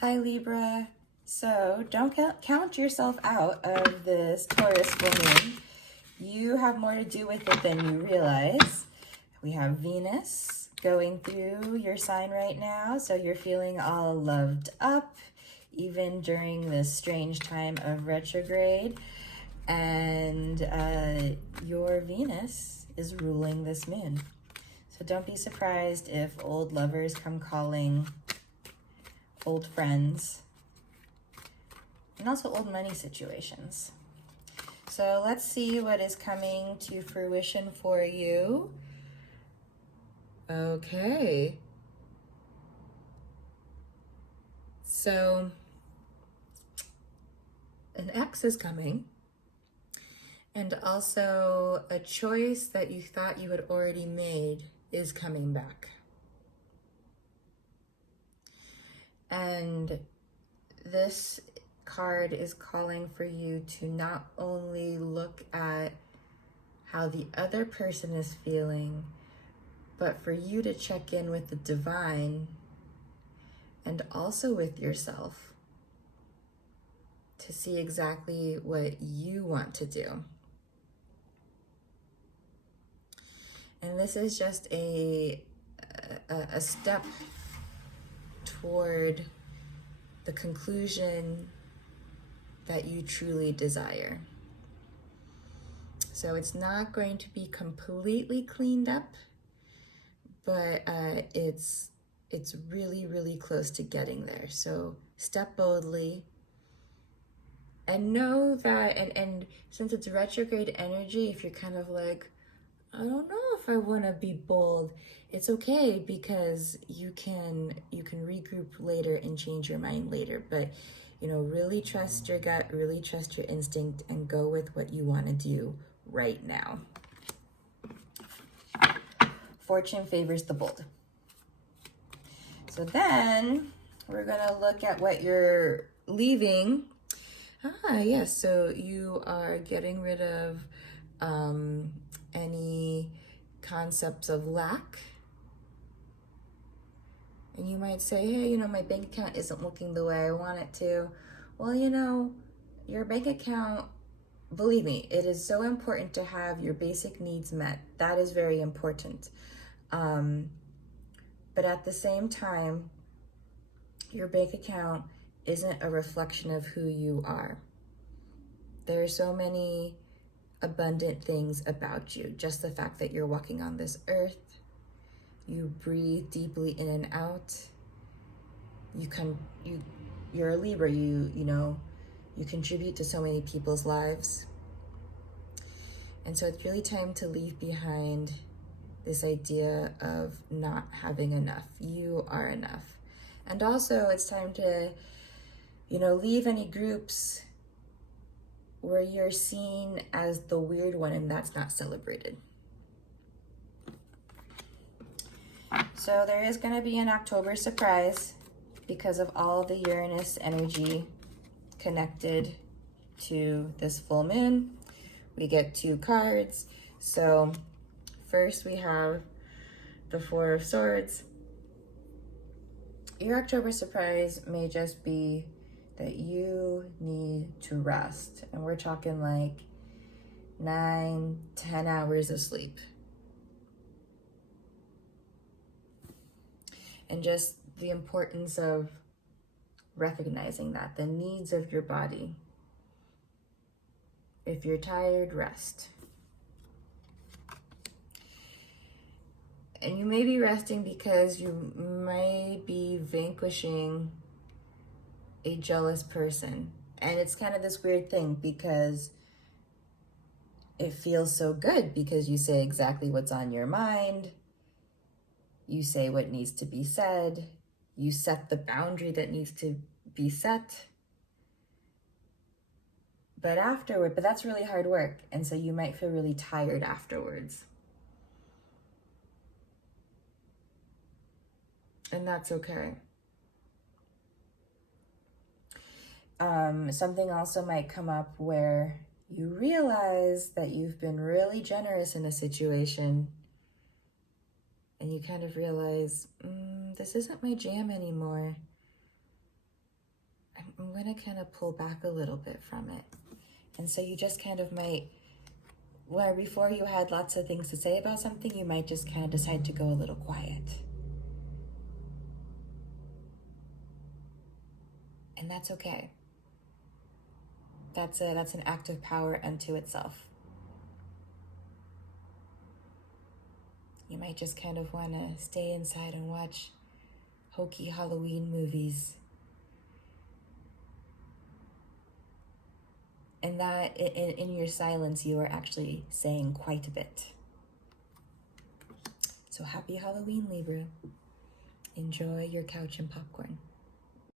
Hi Libra. So don't count yourself out of this Taurus full moon. You have more to do with it than you realize. We have Venus going through your sign right now, so you're feeling all loved up, even during this strange time of retrograde. And your Venus is ruling this moon. So don't be surprised if old lovers come calling, old friends, and also old money situations. So let's see what is coming to fruition for you. Okay. So an ex is coming, and also a choice that you thought you had already made is coming back. And this card is calling for you to not only look at how the other person is feeling, but for you to check in with the divine and also with yourself to see exactly what you want to do. And this is just a step toward the conclusion that you truly desire. So it's not going to be completely cleaned up, but it's really, really close to getting there. So step boldly and know that, and since it's retrograde energy, if you're kind of like, I don't know if I want to be bold, it's okay, because you can regroup later and change your mind later. But really trust your gut, really trust your instinct, and go with what you want to do right now. Fortune favors the bold. So then we're gonna look at what you're leaving. Yes, so you are getting rid of any concepts of lack. And you might say, hey, my bank account isn't looking the way I want it to. Well, your bank account, believe me, it is so important to have your basic needs met. That is very important. But at the same time, your bank account isn't a reflection of who you are. There are so many abundant things about you. Just the fact that you're walking on this earth, you breathe deeply in and out. You're a Libra. You contribute to so many people's lives. And so it's really time to leave behind this idea of not having enough. You are enough. And also it's time to, leave any groups where you're seen as the weird one and that's not celebrated. So there is going to be an October surprise because of all the Uranus energy connected to this full moon. We get 2 cards. So first we have the 4 of Swords. Your October surprise may just be that you need to rest. And we're talking like 9-10 hours of sleep. And just the importance of recognizing that, the needs of your body. If you're tired, rest. And you may be resting because you may be vanquishing a jealous person. And it's kind of this weird thing because it feels so good because you say exactly what's on your mind. You say what needs to be said. You set the boundary that needs to be set. But that's really hard work. And so you might feel really tired afterwards. And that's okay. Something also might come up where you realize that you've been really generous in a situation and you kind of realize, this isn't my jam anymore. I'm going to kind of pull back a little bit from it. And so you just kind of might, where before you had lots of things to say about something, you might just kind of decide to go a little quiet. And that's okay. That's an act of power unto itself. You might just kind of want to stay inside and watch hokey Halloween movies. And that, in your silence, you are actually saying quite a bit. So happy Halloween, Libra. Enjoy your couch and popcorn.